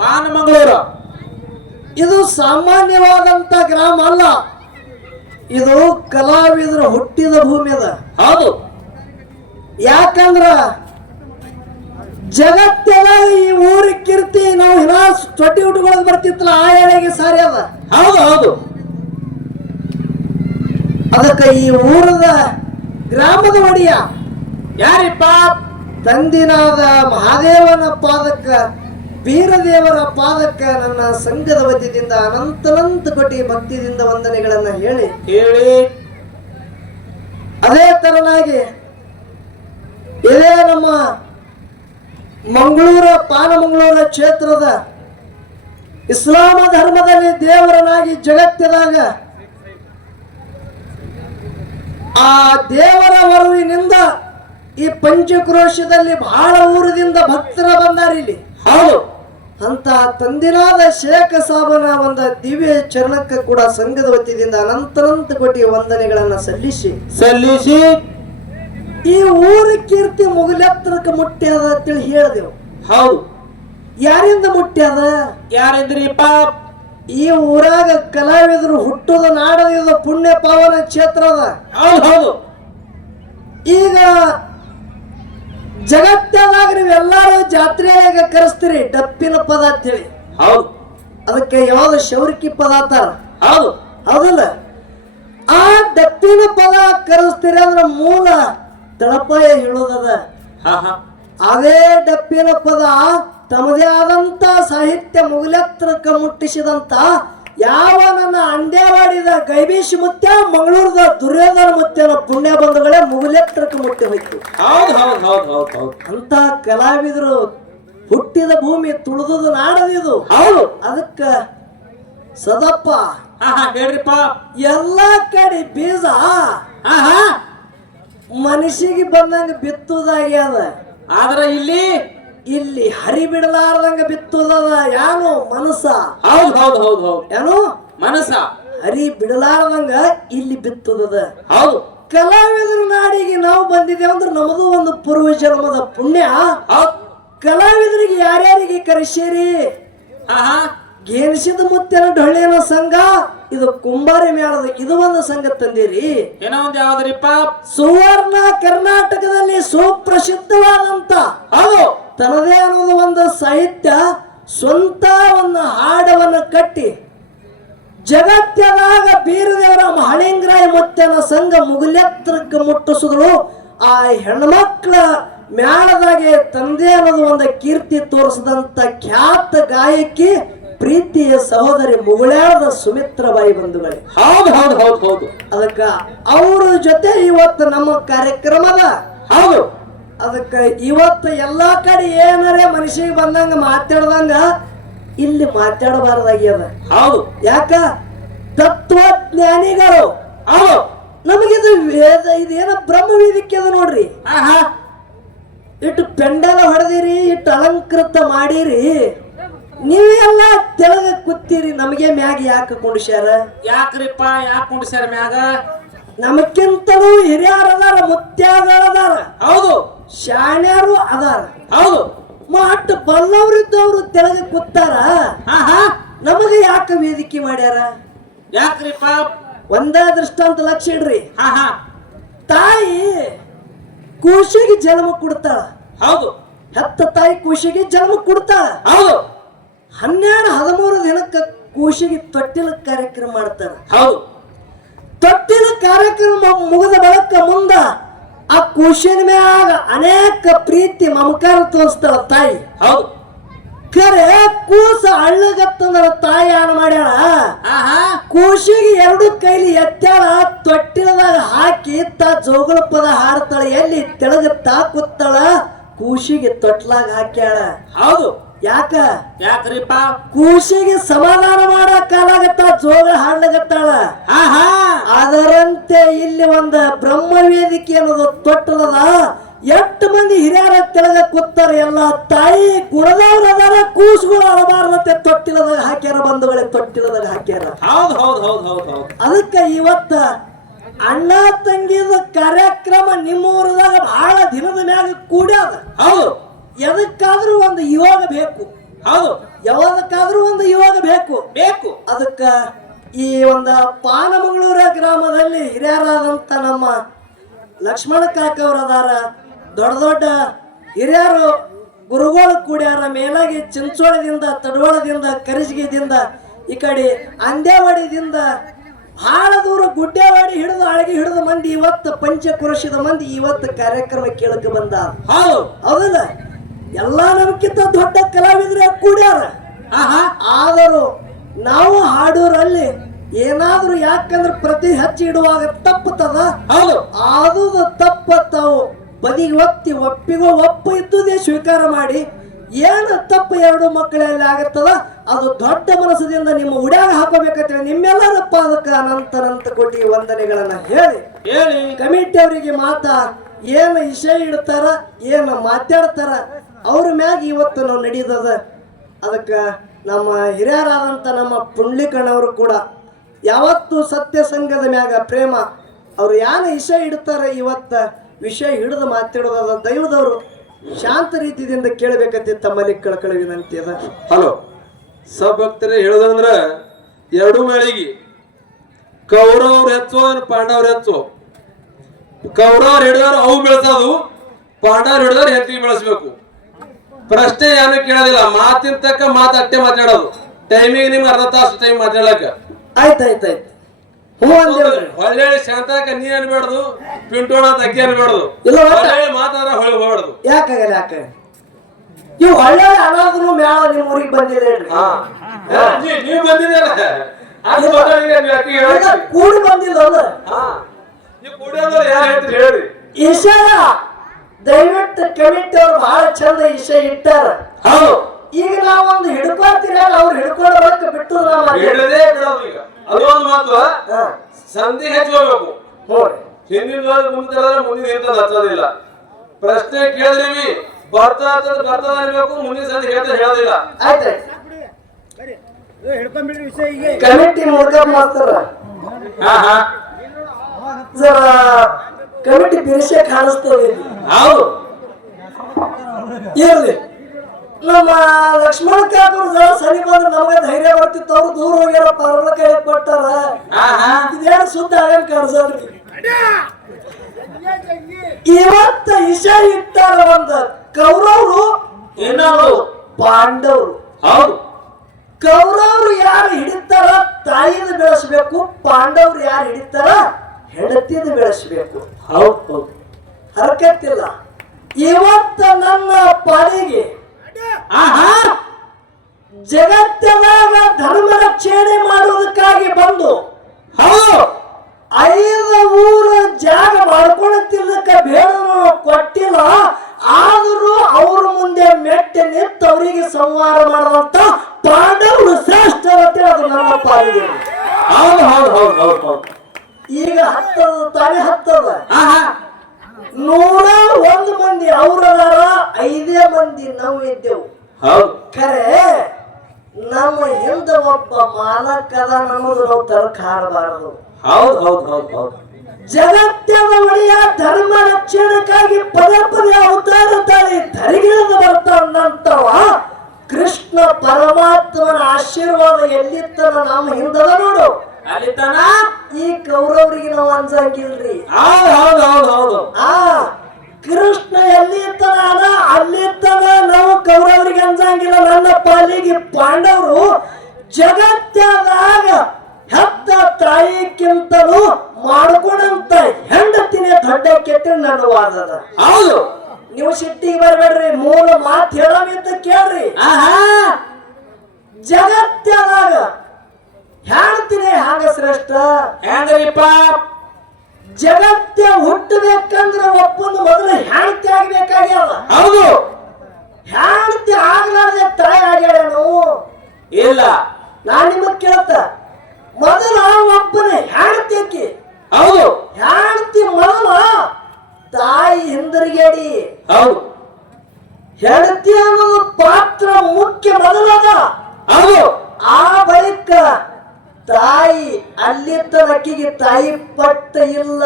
ಪಾನಮಂಗಳೂರು ಇದು ಸಾಮಾನ್ಯವಾದಂತ ಗ್ರಾಮ ಅಲ್ಲ ಇದು ಕಲಾವಿದರು ಹುಟ್ಟಿದ ಭೂಮಿ ಅದ ಹೌದು ಯಾಕಂದ್ರ ಜಗತ್ತೆಲ್ಲ ಈ ಊರ ಕೀರ್ತಿ ನಾವು ಹಿನ ಚೊಟ್ಟಿ ಊಟಗಳಿಗೆ ಬರ್ತಿತ್ತಲ್ಲ ಆ ಎಳೆಗೆ ಸಾರಿ ಅದ ಹೌದು ಹೌದು ಅದಕ್ಕೆ ಈ ಊರದ ಗ್ರಾಮದ ಒಡೆಯ ಯಾರಿಪ್ಪ ತಂದಿನಾದ ಮಹಾದೇವನ ಪಾದಕ್ಕ ಬೀರದೇವರ ಪಾದಕ್ಕ ನನ್ನ ಸಂಘದ ವತಿಯಿಂದ ಅನಂತನಂತ ಕೋಟಿ ಭಕ್ತಿಯಿಂದ ವಂದನೆಗಳನ್ನ ಹೇಳಿ ಹೇಳಿ ಅದೇ ತರನಾಗಿ ಇದೇ ನಮ್ಮ ಮಂಗಳೂರ ಪಾನಮಂಗಳೂರ ಕ್ಷೇತ್ರದ ಇಸ್ಲಾಮ ಧರ್ಮದಲ್ಲಿ ದೇವರನಾಗಿ ಜಗತ್ತಿದಾಗ ಆ ದೇವರ ವರುವಿನಿಂದ ಈ ಪಂಚಕ್ರೋಶದಲ್ಲಿ ಬಹಳ ಊರದಿಂದ ಭಕ್ತರ ಬಂದಾರ ಇಲ್ಲಿ ಹೌದು ಅಂತ ತಂದಿನಾದ ಶೇಖ ಸಾಬನ ಒಂದು ದಿವ್ಯ ಚರಣಕ್ಕೆ ಕೂಡ ಸಂಘದ ವತಿಯಿಂದ ಅನಂತನಂತ ಕೋಟಿ ವಂದನೆಗಳನ್ನ ಸಲ್ಲಿಸಿ ಸಲ್ಲಿಸಿ ಈ ಊರ ಕೀರ್ತಿ ಮುಗಿಲೆತ್ತರಕ್ಕೆ ಮುಟ್ಟ್ಯಾದ ಅಂತೇಳಿ ಹೇಳಿದೆವು ಹೌದು ಯಾರಿಂದ ಮುಟ್ಟ್ಯಾದ ಯಾರಿದ್ರಿಪ್ಪ ಈ ಊರಾಗ ಕಲಾವಿದರು ಹುಟ್ಟುದ ನಾಡದ ಪುಣ್ಯ ಪಾವನ ಕ್ಷೇತ್ರ ಅದ ಹೌದು ಹೌದು ಈಗ ಜಗತ್ತದಾಗ ನೀವೆಲ್ಲಾರು ಜಾತ್ರೆಯಾಗ ಕರೆಸ್ತೀರಿ ಡಪ್ಪಿನ ಪದ ಅಂತೇಳಿ ಹೌದು ಅದಕ್ಕೆ ಯಾವ್ದು ಶೌರಿಕಿ ಪದ ಅಂತಾರ ಹೌದು ಹೌದಲ್ಲ ಆ ಡಪ್ಪಿನ ಪದ ಕರೆಸ್ತೀರಿ ಅಂದ್ರೆ ಮೂಲ ತಳಪಾಯ ಹೇಳೋದದ ಹಾ ಹಾ ಅದೇ ಡಪ್ಪಿನ ಪದ ತಮ್ಮದೇ ಆದಂತ ಸಾಹಿತ್ಯ ಮುಗಿಲೆತ್ತರಕ್ಕೆ ಮುಟ್ಟಿಸಿದಂತ ಯಾವ ನನ್ನ ಅಂಡ್ಯಾವಾಡಿದ ಗೈಬೀಶಿ ಮುತ್ಯ ಮಂಗಳೂರದ ದುರ್ಯೋಧನ ಮುತ್ಯನ ಪುಣ್ಯ ಬಂಧುಗಳೇ ಮುಗಿಲೆತ್ತರಕ್ಕೆ ಮುಟ್ಟಿ ಹೋಯ್ತು ಹೌದು ಹೌದು ಹೌದು ಹೌದು ಹೌದು ಅಂತ ಕಲಾವಿದರು ಹುಟ್ಟಿದ ಭೂಮಿ ತುಳಿದು ನಾಡದಿದು ಹೌದು ಅದಕ್ಕ ಸದಪ್ಪ ಹಾ ಹಾ ಹೇಳ್ರಿಪ್ಪ ಎಲ್ಲಾ ಕಡೆ ಬೀಜ ಹಾ ಹಾ ಮನಸ್ಸಿಗೆ ಬಂದಂಗ ಬಿತ್ತುದಾಗ್ಯದ. ಆದ್ರ ಇಲ್ಲಿ ಹರಿ ಬಿಡಲಾರ್ದಂಗ ಬಿತ್ತುದದ ಯಾನು ಮನಸ್ಸ. ಹೌದ್ ಹೌದ್ ಹೌದ್ ಹೌದ್ ಏನು ಮನಸ್ಸ ಹರಿ ಬಿಡಲಾರ್ದಂಗ ಇಲ್ಲಿ ಬಿತ್ತುದದ. ಹೌದು. ಕಲಾವಿದರ ನಾಡಿಗೆ ನಾವು ಬಂದಿದ್ದೇವೆ ಅಂದ್ರೆ ನಮ್ಮದು ಒಂದು ಪೂರ್ವ ಜನ್ಮದ ಪುಣ್ಯ. ಕಲಾವಿದರಿಗೆ ಯಾರ್ಯಾರಿಗೆ ಕರೆಸೇರಿ ಗೇನಿಸಿದ ಮುತ್ತಿನ ಡೊಳ್ಳಿನ ಸಂಘ, ಇದು ಕುಂಬಾರಿ ಮೇಳದ ಇದು ಒಂದು ಸಂಘ ತಂದಿರಿ. ಏನೋ ಒಂದ್ ಯಾವ್ದ್ರಿಪ್ಪ? ಸುವರ್ಣ ಕರ್ನಾಟಕದಲ್ಲಿ ಸುಪ್ರಸಿದ್ಧವಾದಂತ ತನ್ನದೇ ಅನ್ನೋದು ಒಂದು ಸಾಹಿತ್ಯ, ಸ್ವಂತ ಒಂದು ಹಾಡವನ್ನು ಕಟ್ಟಿ ಜಗತ್ಯದಾಗ ಬೀರದೇವರ ಮಹಳಿಂಗರಾಯ ಮುತ್ತನ ಸಂಘ ಮುಗಿಲೆತ್ತರಕ್ಕೆ ಮುಟ್ಟಿಸಿದ್ರು. ಆ ಹೆಣ್ಮಕ್ಳ ಮ್ಯಾಳದಾಗೆ ತಂದೆ ಅನ್ನೋದು ಒಂದು ಕೀರ್ತಿ ತೋರಿಸಿದಂತ ಖ್ಯಾತ ಗಾಯಕಿ ಪ್ರೀತಿಯ ಸಹೋದರಿ ಮುಗುಳ್ಯಾದ ಸುಮಿತ್ರಬಾಯಿ ಬಂಧುಗಳೇ. ಹೌದು ಹೌದು ಹೌದು ಹೌದು. ಅದಕ್ಕ ಅವ್ರ ಜೊತೆ ಇವತ್ತು ನಮ್ಮ ಕಾರ್ಯಕ್ರಮದ. ಹೌದು. ಅದಕ್ಕ ಇವತ್ತು ಎಲ್ಲಾ ಕಡೆ ಏನಾರೇ ಮನುಷ್ಯಗೆ ಬಂದಂಗ ಮಾತಾಡ್ದಂಗ ಇಲ್ಲಿ ಮಾತಾಡಬಾರ್ದಾಗ್ಯದ. ಹೌದು. ಯಾಕ? ತತ್ವಜ್ಞಾನಿಗಳು. ಹೌದು. ನಮಗಿದು ವೇದ ಇದೇನ ಬ್ರಹ್ಮ ವೇದಿಕೆ ಅದ ನೋಡ್ರಿ. ಇಟ್ಟು ಪೆಂಡಲ ಹೊಡೆದಿರಿ, ಇಟ್ಟು ಅಲಂಕೃತ ಮಾಡಿರಿ, ನೀವೆಲ್ಲ ತೆಳಗ ಕೂತೀರಿ. ನಮಗೆ ಮ್ಯಾಗ ಯಾಕೆ ಕುಂಡಿಸ್ಯಾರ? ಯಾಕ್ರಿಪ್ಪ ಯಾಕೆ ಕುಂಡಿಸ್ಯಾರ ಮ್ಯಾಗ? ನಮಕ್ಕಿಂತಲೂ ಹಿರಿಯರು ಅದಾರ, ಮುತ್ಯಾಗಳದಾರ. ಹೌದು. ಶಾಣ್ಯರು ಅದಾರ. ಹೌದು. ಮಟ್ ಬಲ್ಲವರಿದ್ದವ್ರು ತೆಳಗ ಕೂತಾರ. ನಮಗೆ ಯಾಕೆ ವೇದಿಕೆ ಮಾಡ್ಯಾರ? ಯಾಕ್ರಿಪ್ಪ? ಒಂದೇ ದೃಷ್ಟಾಂತ ಲಕ್ಷ ಇಡ್ರಿ. ತಾಯಿ ಕೂಸಿಗೆ ಜನ್ಮ ಕೊಡ್ತಾಳ. ಹೌದು. ಹೆತ್ತ ತಾಯಿ ಕೂಸಿಗೆ ಜನ್ಮ ಕೊಡ್ತಾಳ. ಹೌದು. 12-13 ದಿನಕ್ಕ ಕೂಸಿಗೆ ತೊಟ್ಟಿಲ ಕಾರ್ಯಕ್ರಮ ಮಾಡ್ತಾರ. ಹೌದು. ತೊಟ್ಟಿಲ ಕಾರ್ಯಕ್ರಮ ಮುಗಿದ ಬಳಕ ಮುಂದ ಆ ಕೂಸಿನ ಮ್ಯಾಗ ಅನೇಕ ಪ್ರೀತಿ ಮಮಕಾರ ತೋರಿಸ್ತಾಳ ತಾಯಿ. ಹೌದು. ಖರೆ ಕೂಸ ಅಳ್ಳಗತ್ತಂದ್ರ ತಾಯಿ ಏನ್ ಮಾಡ್ಯಾಳ? ಕೂಸಿಗೆ 2 ಕೈಲಿ ಎತ್ತಾಳ, ತೊಟ್ಟಿಲದಾಗ ಹಾಕಿ ಜೋಗಳ ಪದ ಹಾಡ್ತಾಳ. ಎಲ್ಲಿ ತೆಳಗತ್ತ ಕೂತಾಳ, ಕೂಸಿಗೆ ತೊಟ್ಲಾಗ ಹಾಕ್ಯಾಳ. ಹೌದು. ಯಾಕ? ಯಾಕ್ರಿಪ್ಪ? ಕೂಸಿಗೆ ಸಮಾಧಾನ ಮಾಡ ಕಾಲಾಗತ್ತ ಜೋಗಳ ಹಾಡ್ಲಾಗತ್ತಾಳ. ಅದರಂತೆ ಇಲ್ಲಿ ಒಂದು ಬ್ರಹ್ಮ ವೇದಿಕೆ ಅನ್ನೋದು ತೊಟ್ಟಲದ. 8 ಮಂದಿ ಹಿರಿಯರ ತೆಳಗ ಕೂತಾರ. ಎಲ್ಲ ತಾಯಿ ಗುಣದವ್ರ ಅದಾರ, ಕೂಸುಗಳು ಅಳಬಾರ್ದಂತೆ ತೊಟ್ಟಿಲದಾಗ ಹಾಕ್ಯಾರ. ಬಂಧುಗಳೇ, ತೊಟ್ಟಿಲದಾಗ ಹಾಕ್ಯಾರ. ಹೌದು ಹೌದು ಹೌದು ಹೌದು ಹೌದು. ಅದಕ್ಕೆ ಇವತ್ತ ಅಣ್ಣ ತಂಗಿದ ಕಾರ್ಯಕ್ರಮ ನಿಮ್ಮೂರದಾಗ ಬಹಳ ದಿನದ ಮ್ಯಾಗ ಕೂಡ್ಯಾದ. ಹೌದು. ಎದಕ್ಕಾದ್ರೂ ಒಂದು ಯೋಗ ಬೇಕು. ಹೌದು. ಯಾವದಕ್ಕಾದ್ರೂ ಒಂದು ಯೋಗ ಬೇಕು ಬೇಕು. ಅದಕ್ಕ ಈ ಒಂದು ಪಾನಮಂಗಳೂರ ಗ್ರಾಮದಲ್ಲಿ ಹಿರಿಯರಾದಂತ ನಮ್ಮ ಲಕ್ಷ್ಮಣ ಕಾಕವ್ರ ಅದಾರ. ದೊಡ್ಡ ದೊಡ್ಡ ಹಿರಿಯರು ಗುರುಗಳು ಕೂಡ್ಯಾರ. ಮೇಲಾಗಿ ಚಿಂಚೋಳದಿಂದ, ತಡವಳದಿಂದ, ಕರಿಜಗಿದಿಂದ, ಈ ಕಡೆ ಅಂದೇವಾಡಿದಿಂದ ಬಹಳ ದೂರ ಗುಡ್ಡೇವಾಡಿ ಹಿಡಿದು ಅಳಗಿ ಹಿಡಿದು ಮಂದಿ ಇವತ್ತು ಪಂಚಕುರುಷದ ಮಂದಿ ಇವತ್ತು ಕಾರ್ಯಕ್ರಮ ಕೇಳಕ್ಕೆ ಬಂದ. ಹೌದಲ್ಲ? ಎಲ್ಲ ನಮ್ಕಿಂತ ದೊಡ್ಡ ಕಲಾವಿದ್ರೆ ಕೂಡ್ಯಾರ. ಆದರೂ ನಾವು ಹಾಡೋರಲ್ಲಿ ಏನಾದ್ರೂ ಯಾಕಂದ್ರೆ ಪ್ರತಿ ಹಚ್ಚಿ ಇಡುವಾಗ ತಪ್ಪುತ್ತದ. ಅದು ತಪ್ಪ ತಾವು ಬದಿಗೆ ಒತ್ತಿ ಒಪ್ಪ ಇದ್ದುದೇ ಸ್ವೀಕಾರ ಮಾಡಿ ಏನು ತಪ್ಪು 2 ಮಕ್ಕಳಲ್ಲಿ ಆಗತ್ತದ ಅದು ದೊಡ್ಡ ಮನಸ್ಸದಿಂದ ನಿಮ್ಮ ಉಡ್ಯಾಗ ಹಾಕೋಬೇಕಂತೇಳಿ ನಿಮ್ಮೆಲ್ಲರಪ್ಪ ಅದಕ್ಕೆ ಅನಂತ ಕೋಟಿ ವಂದನೆಗಳನ್ನ ಹೇಳಿ ಕಮಿಟಿ ಅವರಿಗೆ ಮಾತಾ ಏನು ವಿಷಯ ಇಡ್ತಾರ, ಏನು ಮಾತಾಡ್ತಾರ ಅವ್ರ ಮ್ಯಾಗ ಇವತ್ತು ನಾವು ನಡೆಯೋದದ. ಅದಕ್ಕೆ ನಮ್ಮ ಹಿರಿಯರಾದಂಥ ನಮ್ಮ ಪುಂಡ್ಲಿಕಣ್ಣವರು ಕೂಡ ಯಾವತ್ತು ಸತ್ಯ ಸಂಘದ ಮ್ಯಾಗ ಪ್ರೇಮ ಅವ್ರು ಯಾನ ವಿಷಯ ಇಡ್ತಾರ ಇವತ್ತ ವಿಷಯ ಹಿಡಿದು ಮಾತಾಡೋದ. ದೈವದವರು ಶಾಂತ ರೀತಿಯಿಂದ ಕೇಳಬೇಕಂತ ತಮ್ಮಲ್ಲಿ ಕಳಕಳಿ ವಿನಂತಿ ಅದ. ಹಲೋ ಸಭಕ್ತರೇ, ಹೇಳೋದಂದ್ರ 2 ಮೇಳಿಗೆ ಕೌರವ್ರು ಹೆಚ್ಚು ಪಾಂಡವ್ರು ಹೆಚ್ಚು. ಕೌರವ್ರು ಹಿಡಿದವ್ರು ಅವು ಬೆಳೆಸೋದು, ಪಾಂಡವ್ರು ಹಿಡಿದವ್ರು ಹೆಂತಿಗೆ ಬೆಳೆಸ್ಬೇಕು. ಪ್ರಶ್ನೆ ಏನು ಕೇಳೋದಿಲ್ಲ, ಮಾತಿನ ತಕ್ಕ ಮಾತು ಅಟ್ಟೆ ಮಾತಾಡೋದು. ಟೈಮಿಗೆ ನಿಮ್ಗೆ ಅರ್ಧ ತಾಸು ಟೈಮ್ ಮಾತಾಡ್ಲಕ್ಕ. ಆಯ್ತಾಯ್ತಾಯ್ತು. ಹೊಳ್ಳಿ ಶಾಂತಕ ನೀ ಅನ್ಬೇಡ್ದು, ಪಿಂಟೋಣ ಅಂತ ಅಕ್ಕಿ ಅನ್ಬೇಡ್ದು. ಮಾತಾಡ ಹೊಳ್ಳಿ ಹೋಗ್ಬಾರ್ದು. ಯಾಕಾಗಲ್ಲ? ಯಾಕೆ ನೀವು ಒಳ್ಳೆ ಅನಾದ್ರು ಮ್ಯಾಲ ನಿಮ್ಮ ಊರಿಗೆ ಬಂದಿದೆ ನೀವು ಬಂದಿದ್ದೀರ ಕೂಡಿ ಬಂದಿಲ್ಲ. ಹೇಳ್ರಿ ವಿಷಯ ದಯವಿಟ್ಟು ಕಮಿಟಿ ಅವ್ರು ಬಹಳ ಚಂದ ವಿಷಯ ಇಟ್ಟಾರ. ಈಗ ನಾವೊಂದು ಹಿಡ್ಕೊಳ್ತೀರ, ಅವ್ರು ಹಿಡ್ಕೊಂಡು ಬರಕ್ಕೆ ಬಿಟ್ಟು ಅದೊಂದು ಮಾತು ಸಂಧಿ ಹೆಚ್ಚು ಹೋಗ್ಬೇಕು. ಹಿಂದಿನ ಮುಂದೆ ಮುಂದಿನ ನಿಂತದ ಹಚ್ಚೋದಿಲ್ಲ. ಪ್ರಶ್ನೆ ಕೇಳಿದ್ರಿ ಬರ್ತಾ ಇರ್ಬೇಕು, ಮುಂದಿನ ಸಂದಿ ಹೇಳೋದಿಲ್ಲ. ಆಯ್ತಾಯ್ತು. ಕಮಿಟಿ ಮೂಲಕ ಮಾಡ್ತಾರ. ಜರ ಕಮಿಟಿ ಬಿರುಸೆ ಕಾಣಿಸ್ತದೆ. ಹೌದು ಇರ್ಲಿ, ನಮ್ಮ ಲಕ್ಷ್ಮಣ ಕಾಕೂರ್ ಜರ ಸರಿ ಬಂದ್ರೆ ನಮಗೆ ಧೈರ್ಯ ಬರ್ತಿತ್ತು. ಅವ್ರು ದೂರ ಹೋಗ್ಯಾರ, ಪರ್ವಳ ಕೈ ಕೊಟ್ಟಾರ. ಇದೇನು ಸುದ್ದ ಆಗಂಗ್ ಕಾಣಿಸಲ್ರಿ. ಇವತ್ತ ಇಶ ಇಟ್ಟಾರ ಒಂದ ಕೌರವರು, ಏನಾದ್ರು ಪಾಂಡವರು. ಹೌದು. ಕೌರವ್ರು ಯಾರು ಹಿಡಿತಾರ ತಾಯಿದ ಬೆಳೆಸ್ಬೇಕು, ಪಾಂಡವ್ರು ಯಾರು ಹಿಡಿತಾರ ಹೆಂಡತಿದ ಬೆಳೆಸ್ಬೇಕು. ಹೌದು. ಹರಕತ್ತಿಲ್ಲ. ಇವತ್ತ ನನ್ನ ಪಾಲಿಗೆ ಜಗತ್ತದಾಗ ಧರ್ಮ ರಕ್ಷಣೆ ಮಾಡುವುದಕ್ಕಾಗಿ ಬಂದು ಹೌದು 5 ಊರ ಜಾಗ ಮಾಡ್ಕೊಳತಿಲ್ಲಕ್ಕ ಬೇಡ ಕೊಟ್ಟಿಲ್ಲ. ಆದರೂ ಅವ್ರ ಮುಂದೆ ಮೆಟ್ಟಿ ನಿಂತು ಅವರಿಗೆ ಸಂಹಾರ ಮಾಡುವಂತ ಪಾಂಡವರು ಶ್ರೇಷ್ಠ ಅಂತ ಅದು ನನ್ನ ಪಾಲಿಗೆ. ಹೌದು ಹೌದು ಹೌದು ಹೌದು ಹೌದು. ಈಗ ಹತ್ತದ ತಾನೇ ಹತ್ತದ. 101 ಮಂದಿ ಅವ್ರದಾರ, 5 ಮಂದಿ ನಾವು ಇದ್ದೆವು. ಹೌದು. ಖರೆ ನಮ್ಮ ಹಿಂದ ಒಬ್ಬ ಮಾಲಕದ ನಮ್ಮದು ನಾವು ತರಕ್ ಹಾರಬಾರದು. ಹೌದು ಹೌದು ಹೌದು ಹೌದು. ಜಗತ್ತಿನ ಒಡೆಯ ಧರ್ಮ ರಕ್ಷಣೆಗಾಗಿ ಪದೇ ಪದೇ ಅವತಾರ ತಾಳಿ ಧರಿಗಿಳಿದು ಬರ್ತಾನಂತವ ಕೃಷ್ಣ ಪರಮಾತ್ಮನ ಆಶೀರ್ವಾದ ಎಲ್ಲಿತ್ತನ ನಮ್ಮ ಹಿಂದದ ನೋಡು. ಅಲ್ಲಿತನ ಈ ಕೌರವರಿಗೆ ನಾವು ಅನ್ಸಂಗಿಲ್ರಿ. ಹೌದು ಹೌದು ಹೌದು ಹೌದು. ಕೃಷ್ಣ ಎಲ್ಲಿ ಇರ್ತಾನ ಅಲ್ಲಿ ಇರ್ತಾನ, ನಾವು ಕೌರವರಿಗೆ ಅನ್ಸಂಗಿಲ್ಲ. ನನ್ನ ಪಾಲಿಗೆ ಪಾಂಡವರು ಜಗತ್ತಾದಾಗ ಹೆತ್ತ ತಾಯಿಕ್ಕಿಂತಲೂ ಮಾಡ್ಕೊಂಡಂತ ಹೆಂಡತಿನೇ ದೊಡ್ಡ ಕೆಟ್ಟ ನನ್ನ ವಾದದ. ಹೌದು. ನೀವು ಸಿಟ್ಟಿಗೆ ಬರ್ಬೇಡ್ರಿ, ಮೂಲ ಮಾತು ಹೇಳೋಮಿದ್ದ ಕೇಳ್ರಿ. ಜಗತ್ತಾದಾಗ ಹೆಂಡತಿನೇ ಹ್ಯಾಂಗ ಶ್ರೇಷ್ಠ? ಹೆಂಗ್ರಿಪ್ಪ? ಜಗತ್ತೇ ಹುಟ್ಟಬೇಕಂದ್ರೆ ಒಪ್ಪಂದು ಮೊದಲು ಹೆಂಡತಿ ಆಗ್ಬೇಕಾಗ್ಯಾವ. ಹೌದು. ಹೆಂಡತಿ ಆಗ್ಲಾರ್ದೆ ತಾಯಿ ಆಗ್ಯಾಳೇನು? ಇಲ್ಲ. ನಾನ್ ನಿಮಗ್ ಕೇಳ್ತ, ಮೊದಲ ಒಬ್ಬನ ಹೆಂಡತಿ ಆಕಿ. ಹೌದು. ಹೆಂಡತಿ ಮೊದಲ ತಾಯಿ ಹಿಂದಿರುಗೇಡಿ. ಹೌದು. ಹೆಂಡತಿ ಅನ್ನೋದು ಪಾತ್ರ ಮುಖ್ಯ ಮೊದಲದ. ಹೌದು. ಆ ಬಳಿಕ ತಾಯಿ ಅಲ್ಲಿ ಅಕ್ಕಿಗೆ ತಾಯಿ ಪಟ್ಟ ಇಲ್ಲ.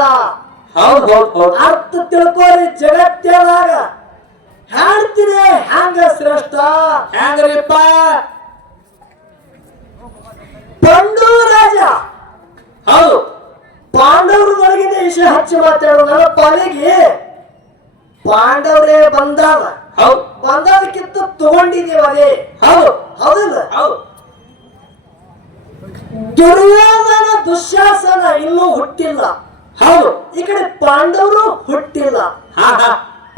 ಹೌದು ಹೌದು ಹೌದು. ಅರ್ಥ ತಿಳ್ಕೋರಿ. ಜಗತ್ತೇನಾಗ ಹೆಂಡ್ತಿನೇ ಹ್ಯಾಂಗ ಶ್ರೇಷ್ಠ? ಹೆಂಗ್ರಿಪ್ಪ? ಪಂಡು ರಾಜ. ಹೌದು. ಪಾಂಡವ್ರದೊಳಗಿನ ವಿಷಯ ಹಚ್ಚಿ ಮಾತಾಡೋ ನನ್ನ ಪಾಲಿಗೆ ಪಾಂಡವರೇ ಬಂದಾಗ. ಹೌದು. ಬಂದದಕ್ಕಿಂತ ತಗೊಂಡಿದ್ದೀವೇ. ಹೌದು ಹೌದಿಲ್ಲ? ಹೌದು. ದುರ್ಯೋಧನ ದುಶ್ಯಾಸನ ಇನ್ನೂ ಹುಟ್ಟಿಲ್ಲ. ಹೌದು. ಈ ಕಡೆ ಪಾಂಡವರು ಹುಟ್ಟಿಲ್ಲ.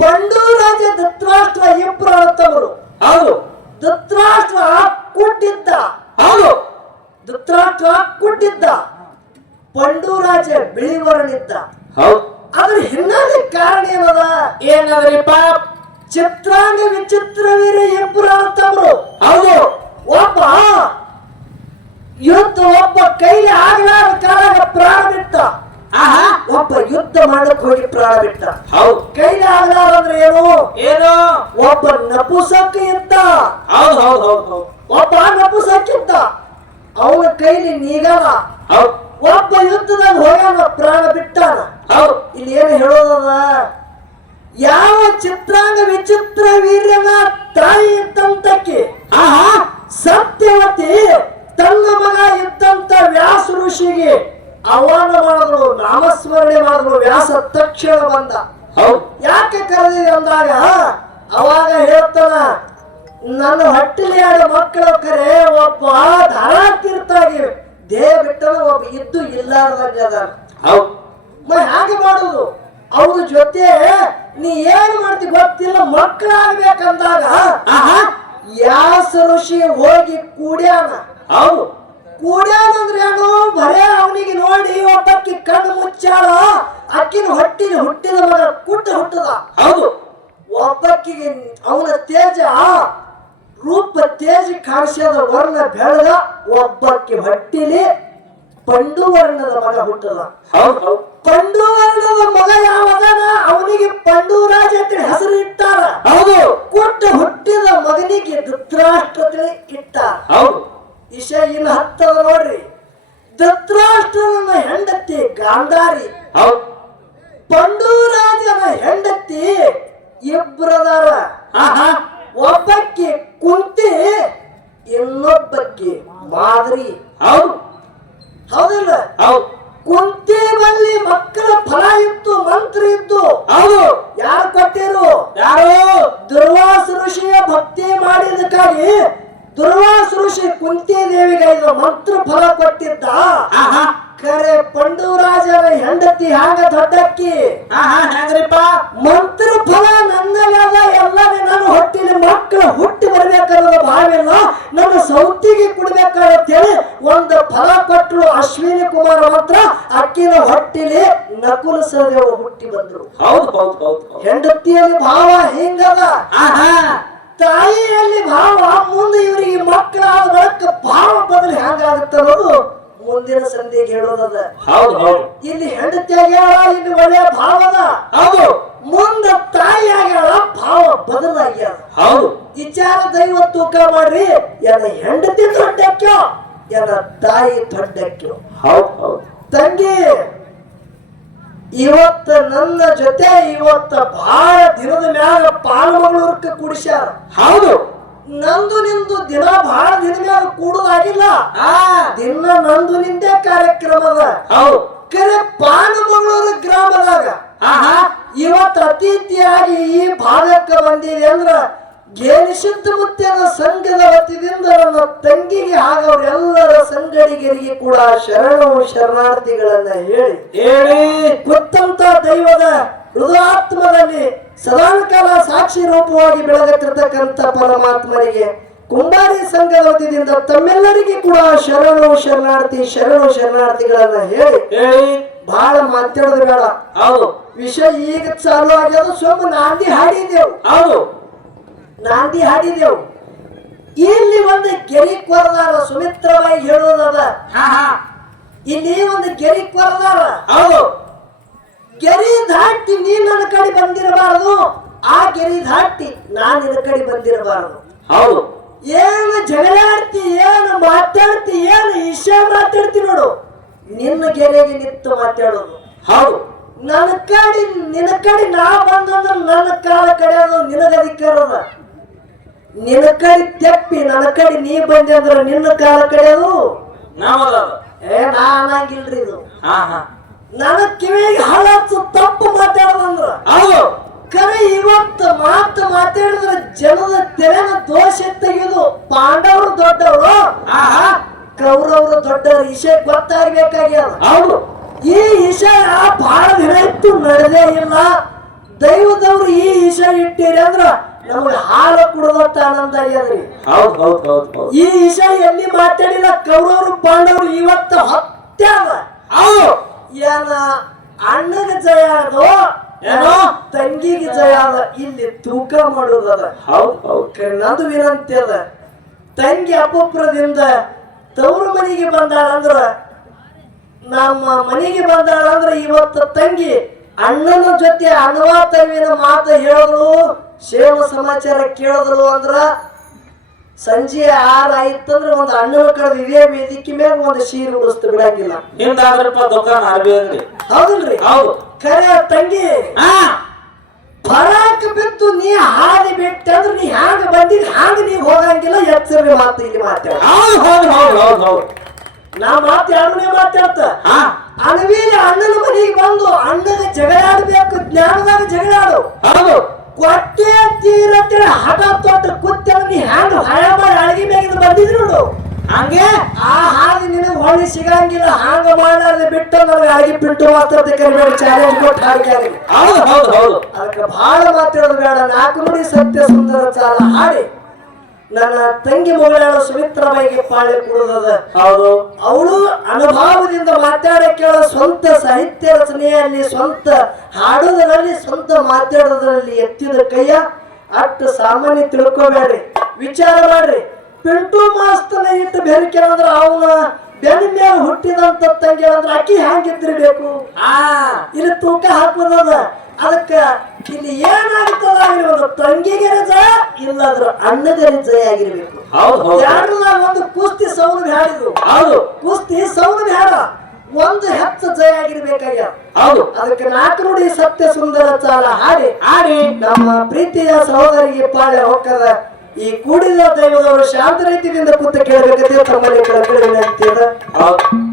ಪಂಡು ರಾಜ ಧೃತರಾಷ್ಟ್ರ ಇಬ್ಬರು ಅಣ್ಣತಮ್ಮರು. ಹೌದು. ಧೃತರಾಷ್ಟ್ರ ಕೊಟ್ಟಿದ್ದ. ಹೌದು. ಧೃತರಾಷ್ಟ್ರ ಕೊಟ್ಟಿದ್ದ. ಪಂಡು ರಾಜ ಬಿಳಿವರನಿದ್ದ. ಹೌದು. ಅದ್ರ ಹಿನ್ನೆಲೆ ಕಾರಣ ಏನದ? ಏನದ್ರಿಪ್ಪ? ಚಿತ್ರಾಂಗ ವಿಚಿತ್ರವೀರ ಇಬ್ಬರು ಅಣ್ಣತಮ್ಮರು. ಹೌದು. ಒಬ್ಬ ಯುದ್ಧ, ಒಬ್ಬ ಕೈಲಿ ಆಗ್ಲಾರ ಕಾಲಾಗ ಪ್ರಾಣ ಬಿಟ್ಟ. ಒಬ್ಬ ಯುದ್ಧ ಮಾಡಕ್ ಹೋಗಿ ಪ್ರಾಣ ಬಿಟ್ಟ. ಹೌದು. ಕೈಲಿ ಆಗ್ಲಾರ ಅಂದ್ರೆ ಏನು? ಏನು? ಒಬ್ಬ ನಪುಸಕ ಇದ್ದ. ಹೌದು ಹೌದು ಹೌದು ಹೌದು. ಒಬ್ಬ ನಪುಸಕ್ಕಿದ್ದ, ಅವನ ಕೈಲಿ ನೀಗಲ್ಲ. ಹೌದು. ಒಬ್ಬ ಯುದ್ಧದಾಗ ಹೋಗ್ಯಾನ, ಪ್ರಾಣ ಬಿಟ್ಟಾನ. ಹೌದು. ಇಲ್ಲಿ ಏನು ಹೇಳೋದದ? ಯಾವ ಚಿತ್ರಾಂಗ ವಿಚಿತ್ರ ವೀರ್ಯನ ತಾಯಿ ಇದ್ದಂತಕ್ಕೆ ಸತ್ಯವತಿ ತನ್ನ ಮಗ ಇದ್ದಂತ ವ್ಯಾಸ ಋಷಿಗೆ ಆಹ್ವಾನ ಮಾಡಿದ್ರು, ನಾಮಸ್ಮರಣೆ ಮಾಡಿದ್ರು. ವ್ಯಾಸ ತಕ್ಷಣ ಬಂದ. ಹೌದು. ಯಾಕೆ ಕರೆದಿದೆ ಅಂದಾಗ ಅವಾಗ ಹೇಳ್ತಾನ, ನನ್ನ ಹೊಟ್ಟೆಲಿ 2 ಮಕ್ಕಳು ಕರೆ, ಒಬ್ಬ ಧಾರಾತೀರ್ಥಾಗಿ ದೇಹ ಬಿಟ್ಟನ, ಒಬ್ಬ ಇದ್ದು ಇಲ್ಲಾರ್ದಾಗ ಅದಾನ. ಹೌದು. ಹಾಗೆ ಮಾಡುದು. ಅವ್ರ ಜೊತೆ ನೀ ಏನ್ ಮಾಡ್ತಿ ಗೊತ್ತಿಲ್ಲ, ಮಕ್ಕಳಾಗ್ಬೇಕಂದಾಗ ವ್ಯಾಸ ಋಷಿ ಹೋಗಿ ಕೂಡ್ಯಾನ. ಹೌದು. ಕೂಡ್ಯಾನಂದ್ರೆ ಏನು? ಬರೇ ಅವನಿಗೆ ನೋಡಿ ಒಬ್ಬಕ್ಕಿ ಕಣ್ಣು ಮುಚ್ಚಾಳ, ಅಕ್ಕಿನ ಹೊಟ್ಟಿನ ಹುಟ್ಟಿದ ಮಗ ಕುಟ್ಟ ಹುಟ್ಟದ. ಹೌದು. ಒಬ್ಬಕ್ಕಿಗೆ ಅವನ ತೇಜ ರೂಪ ತೇಜ ಕಾಣಿಸ್ಯದ, ವರ್ಣ ಬೆಳೆದ. ಒಬ್ಬಕ್ಕಿ ಹೊಟ್ಟಿಲಿ ಪಂಡು ವರ್ಣದ ಮಗ ಹುಟ್ಟದ. ಹೌದು ಹೌದು. ಪಂಡುವರ್ಣದ ಮಗ ಯಾವದನ ಅವನಿಗೆ ಪಂಡುರಾಜ ಅಂತ ಹೆಸರು ಇಟ್ಟಾರ. ಹೌದು ಕೊಟ್ಟ ಹುಟ್ಟಿದ ಮಗನಿಗೆ ಧೃತರಾಷ್ಟ್ರ ಇಟ್ಟಾರ. ಹೌದು ವಿಷಯ ಇನ್ನು ಹತ್ತದ ನೋಡ್ರಿ. ಧೃತರಾಷ್ಟ್ರನ ಹೆಂಡತಿ ಗಾಂಧಾರಿ, ಹೌದು ಪಂಡುರಾಜನ ಹೆಂಡತಿ ಇಬ್ಬರದಾರ. ಒಬ್ಬಕ್ಕೆ ಕುಂತಿ, ಇನ್ನೊಬ್ಬಕ್ಕೆ ಮಾದರಿ. ಹೌದು ಹೌದಿಲ್ಲ? ಹೌದು ಕುಂತಿ ಬಲ್ಲಿ ಮಕ್ಕಳ ಫಲ ಇತ್ತು, ಮಂತ್ರ ಇದ್ದು. ಹೌದು ಯಾರು ಕೊಟ್ಟಿರು? ಯಾರು? ದುರ್ವಾಸ ಋಷಿಯ ಭಕ್ತಿ ಮಾಡಿದಕ್ಕಾಗಿ ದುರ್ವಾಸ ಋಷಿ ಕುಂತಿ ದೇವಿಗೆ ಇದು ಮಂತ್ರ ಫಲ ಕೊಟ್ಟಿದ್ದ. ಖರೆ ಪಂಡುರಾಜನ ಹೆಂಡತಿ ಹ್ಯಾಂಗ ದೊಡ್ಡಕ್ಕಿ? ಹೆಂಗ್ರಿಪ್ಪ? ಮಂತ್ರ ಫಲ ನನ್ನಲ್ಲ, ಎಲ್ಲನೇ ನನ್ನ ಹೊಟ್ಟಿಲಿ ಮಕ್ಕಳು ಹುಟ್ಟಿ ಬರ್ಬೇಕನ್ನೋದು ಭಾವಿಲ್ಲ, ನನ್ನ ಸೌತಿಗೆ ಕೊಡ್ಬೇಕಂತೇಳಿ ಒಂದು ಫಲ ಕೊಟ್ಟರು. ಅಶ್ವಿನಿ ಕುಮಾರ ಮಾತ್ರ ಅಕ್ಕಿನ ಹೊಟ್ಟಿಲಿ ನಕುಲ ಸಹದೇವ ಹುಟ್ಟಿ ಬಂದ್ರು. ಹೌದು ಹೌದು ಹೌದು ಹೆಂಡತಿಯಲ್ಲಿ ಭಾವ ಹಿಂಗದ, ತಾಯಿಯಲ್ಲಿ ಭಾವ. ಮುಂದೆ ಇವರಿಗೆ ಮಕ್ಕಳಾದ ಬಳಿಕ ಭಾವ ಬದಲು ಹೆಂಗಾಗುತ್ತೆ ಅನ್ನೋದು ಮುಂದಿನ ಸಂಧಿಗೆ ಹೇಳೋದದ. ಹೌದು ಹೌದು ಇಲ್ಲಿ ಹೆಂಡತಿಯಾಗ್ಯಾಳ, ಇಲ್ಲಿ ಒಳ್ಳೆಯ ಭಾವದ. ಹೌದು ಮುಂದೆ ತಾಯಿ ಆಗ್ಯಾಳ, ಭಾವ ಬದಲಾಗ್ಯಾಳ. ಹೌದು ವಿಚಾರ ದೈವ ತೂಕ ಮಾಡ್ರಿ. ಎನ್ನ ಹೆಂಡತಿ ದೊಡ್ಡಕ್ಯೋ, ಎನ್ನ ತಾಯಿ ದೊಡ್ಡಕ್ಯೋ? ಹೌದು ಹೌದು ತಂಗಿ, ಇವತ್ತ ನನ್ನ ಜೊತೆ ಇವತ್ತ ಬಹಳ ದಿನದ ಮ್ಯಾಗ ಪಾಲ್ಮಗಳೂರ್ಕ ಕುಡಿಸ್ಯಾರ. ಹೌದು ನಂದು ನಿಂದು ದಿನ ಬಹಳ ದಿನ ಮ್ಯಾಗ ಕೂಡುದಾಗಿಲ್ಲ. ದಿನ ನಂದು ನಿಂದೇ ಕಾರ್ಯಕ್ರಮದ. ಹೌದು ಕರೆ ಪಾಲ್ಮಗಳೂರು ಗ್ರಾಮದಾಗ ಇವತ್ತ ಅತಿಥಿಯಾಗಿ ಈ ಭಾಗಕ್ಕೆ ಬಂದಿದೆ ಅಂದ್ರ ಗೇನಿಸಿದ್ದ ಮುತ್ತಿನ ಸಂಘದ ವತಿಯಿಂದ ನನ್ನ ತಂಗಿಗೆ ಹಾಗವ್ರೆಲ್ಲರ ಸಂಗಡಿಗರಿಗೆ ಕೂಡ ಶರಣು ಶರಣಾರ್ಥಿಗಳನ್ನ ಹೇಳಿ ಕುತ್ತಂತ ದೈವದ ಹೃದಯಾತ್ಮದಲ್ಲಿ ಸದಾಕಾಲ ಸಾಕ್ಷಿ ರೂಪವಾಗಿ ಬೆಳಗುತ್ತಿರ್ತಕ್ಕಂಥ ಪರಮಾತ್ಮನಿಗೆ ಕುಂಬಾರಿ ಸಂಘದ ವತಿಯಿಂದ ತಮ್ಮೆಲ್ಲರಿಗೆ ಕೂಡ ಶರಣು ಶರಣಾರ್ಥಿಗಳನ್ನ ಹೇಳಿ ಬಹಳ ಮಾತಾಡೋದು ಬೇಡ. ಹೌದು ವಿಷಯ ಈಗ ಚಾಲು ಆಗ್ಯದ. ಸ್ವಲ್ಪ ನಾಂದಿ ಹಾಡಿದೆವು. ಹೌದು ಇಲ್ಲಿ ಒಂದು ಗೆರಿ ಕೊರದಾರ. ಸುಮಿತ್ರಬಾಯಿ ಹೇಳೋದದ, ಇಲ್ಲಿ ಒಂದು ಗೆರಿ ಕೊರದಾರ. ಹೌದು ಗೆರಿ ದಾಟಿ ನೀ ನನ್ನ ಕಡೆ ಬಂದಿರಬಾರದು, ಆ ಗೆರಿ ದಾಟಿ ನಾನ್ ನಿನ್ನ ಕಡೆ ಬಂದಿರಬಾರದು. ಹೌದು ಏನು ಜಗಳಾಡ್ತಿ, ಏನು ಮಾತಾಡ್ತಿ, ಏನು ವಿಷಯ ಮಾತಾಡ್ತಿ ನೋಡು, ನಿನ್ನ ಗೆರೆಗೆ ನಿಂತು ಮಾತಾಡೋದು. ಹೌದು ನಿನ್ನ ಕಡೆ ನಾ ಬಂದಂದ್ರ ನನ್ನ ಕಾಲ ಕಡೆಯೋದು ನಿನಗ ಅಧಿಕಾರದ. ನಿನ್ನ ಕಡೆ ತೆಪ್ಪಿ ನನ್ನ ಕಡೆ ನೀ ಬಂದೆ ಅಂದ್ರ ನಿನ್ನ ಕಾಲ ಕಡೆಯೋದು ನಾ ಅನ್ನಂಗಿಲ್ರಿ. ಇದು ನನ್ನ ಕಿವಿಗೆ ಹಳತ್ತು ತಪ್ಪು ಮಾತಾಡೋದಂದ್ರ. ಹೌದು ಕರೆ ಇವತ್ತು ಮಾತಾಡಿದ್ರೆ ಜನದ ತೆರೆನ ದೋಷ ತೆಗೆದು ಪಾಂಡವರು ದೊಡ್ಡವರು, ಕೌರವರು ದೊಡ್ಡವರು ವಿಷಯ ಗೊತ್ತಾಗಬೇಕಾಗ್ಯದ. ಹೌದು ಈ ವಿಷಯ ಬಹಳ ದಿನ ಇತ್ತು, ನಡೆದೇ ಇಲ್ಲ. ದೈವದವ್ರು ಈ ವಿಷಯ ಇಟ್ಟಿರಿ ಅಂದ್ರ ನಮ್ಗೆ ಹಾಲು ಕುಡದತ್ತ ಆನಂದ ಆಗ್ಯದ್ರಿ. ಹೌದು ಹೌದು ಹೌದು ಈ ವಿಷಯ ಎಲ್ಲಿ ಮಾತಾಡಿಲ್ಲ. ಕೌರವರು ಪಾಂಡವರು ಇವತ್ತು ಹತ್ಯಾದ. ಏನ ಅಣ್ಣಗ ಜಯ ಅದೋ ಏನೋ ತಂಗಿಗೆ ಜಯ ಅದ. ಇಲ್ಲಿ ತೂಕ ಮಾಡೋದದ. ನಂದು ವಿನಂತಿ ಅದ, ತಂಗಿ ಅಪಪ್ರದಿಂದ ತವ್ರ ಮನೆಗೆ ಬಂದಾಳಂದ್ರ, ನಮ್ಮ ಮನೆಗೆ ಬಂದಾಳಂದ್ರ ಇವತ್ತು ತಂಗಿ ಅಣ್ಣನ ಜೊತೆ ಅಣ್ಣವಾ ತಂಗಿನ ಮಾತು ಹೇಳಿದ್ರು, ಸೇವ ಸಮಾಚಾರ ಕೇಳಿದ್ರು ಅಂದ್ರ ಸಂಜೆ 6 ಆಯ್ತಂದ್ರ ಒಂದು ಅಣ್ಣನ ಕಳೆದ ಇದೇ ವೇದಿಕೆ ಮೇಲೆ ಒಂದು ಸೀರೆ ಉಡಿಸ್ತು ಬಿಡಂಗಿಲ್ಲ. ಹೌದಲ್ರಿ? ಹೌದು ಖರೆ ತಂಗಿ ಪರಾಕ ಬಿತ್ತು ನೀ ಹಾದಿ ಬಿಟ್ಟೆ ಅಂದ್ರೆ ನೀ ಹ್ಯಾಂಗ ಬಂದಿದ್ ಹ್ಯಾಂಗ ನೀ ಹೋಗಂಗಿಲ್ಲ. ಎಚ್ಚರ ಮಾತು ಇಲ್ಲಿ ಮಾತಾಡ. ನಾ ಮಾತು ಯಾರನ್ನೇ ಮಾತಾಡ್ತ ಅಣವಿಲಿ ಅಣ್ಣನ ಮನೆಗೆ ಬಂದು ಅಣ್ಣಗೆ ಜಗಳಾಡ್ಬೇಕು, ಜ್ಞಾನದಾಗ ಜಗಳಾಡು. ಕೊಟ್ಟೆ ತೀರತ್ತೇಳಿ ಹಠ ತೊಟ್ಟು ಕೂತ ನೀ ಹ್ಯಾಂಗ ಹಯ ಮಾಡಿ ಅಳಗಿ ಮ್ಯಾಗಿಂದ ಬಂದಿದ್ರು ನೋಡು. ಹಂಗೆ ಆ ಹಾದಿ ನಿನಗೆ ಹೊಳಿ ಸಿಗಂಗಿಲ್ಲ. ಹಾಂಗ ಮಾಡಾರ್ದೆ ಬಿಟ್ಟು ನನಗೆ ಅಳಗಿ ಪಿಂಟು ಮಾತ್ರ ಕರಿಬೇಡಿ ಚಾಲೆಂಜ್ ಕೊಟ್ಟು ಹಾಡ್ಯಾರ. ಅದಕ್ಕೆ ಬಹಳ ಮಾತಾಡೋದು ಬೇಡ. 4 ನುಡಿ ಸತ್ಯ ಸುಂದರ ಚಾಲ ಹಾಡಿ ನನ್ನ ತಂಗಿ ಮಗಳ ಸುಮಿತ್ರಬಾಯಿಗೆ ಪಾಳೆ ಕೊಡುದದ. ಅವಳು ಅನುಭವದಿಂದ ಮಾತಾಡ ಕೇಳ, ಸ್ವಂತ ಸಾಹಿತ್ಯ ರಚನೆಯಲ್ಲಿ, ಸ್ವಂತ ಹಾಡೋದ್ರಲ್ಲಿ, ಸ್ವಂತ ಮಾತಾಡೋದ್ರಲ್ಲಿ ಎತ್ತಿದ ಕೈಯ ಅಷ್ಟು ಸಾಮಾನ್ಯ ತಿಳ್ಕೊಬೇಡ್ರಿ, ವಿಚಾರ ಮಾಡ್ರಿ. ಪಿಂಟು ಮಾಸ್ತನ ಇಟ್ಟು ಬೆರಿಕೆ ಅಂದ್ರ ಅವನ ಬೆನ್ನ ಮೇಲೆ ಹುಟ್ಟಿದಂತ ತಂಗಿ ಅಂದ್ರೆ ಅಕ್ಕಿ ಹ್ಯಾಂಗಿದ್ದಿರ್ಬೇಕು ಇಲ್ಲಿ ತೂಕ ಹಾಕೋದದ ಅದಕ್ಕ ಇಲ್ಲಿ ಏನಾಗುತ್ತದ ಆಗಿರ್ಬೋದು ತಂಗಿಗೆ ಜಯ ಇಲ್ಲದ್ರ ಅಣ್ಣಗೆ ಜಯ ಆಗಿರ್ಬೇಕು ಹೌದು ಹೌದು ಯಾರನ್ನ ಒಂದು ಕುಸ್ತಿ ಸೌನ ಹಾಡಿದ್ರು ಹೌದು ಕುಸ್ತಿ ಸೌನ ಹಾಡ ಒಂದು ಹೆಚ್ಚು ಜಯ ಆಗಿರ್ಬೇಕಾಗ್ಯ ಹೌದು ಅದಕ್ಕೆ ನಾಲ್ಕು ನುಡಿ ಸತ್ಯ ಸುಂದರ ಚಾಲ ಹಾಡಿ ಆಡಿ ನಮ್ಮ ಪ್ರೀತಿಯ ಸಹೋದರಿಗೆ ಪಾಳ್ಯ ಹೋಗದ ಈ ಕೂಡಿದ ದೈವದವರು ಶಾಂತ ರೀತಿಯಿಂದ ಕೂತು ಕೇಳಬೇಕಂತ ತಮ್ಮಲ್ಲಿ ಕೇಳ ವಿನಂತಿ ಇದೆ ಹೌದು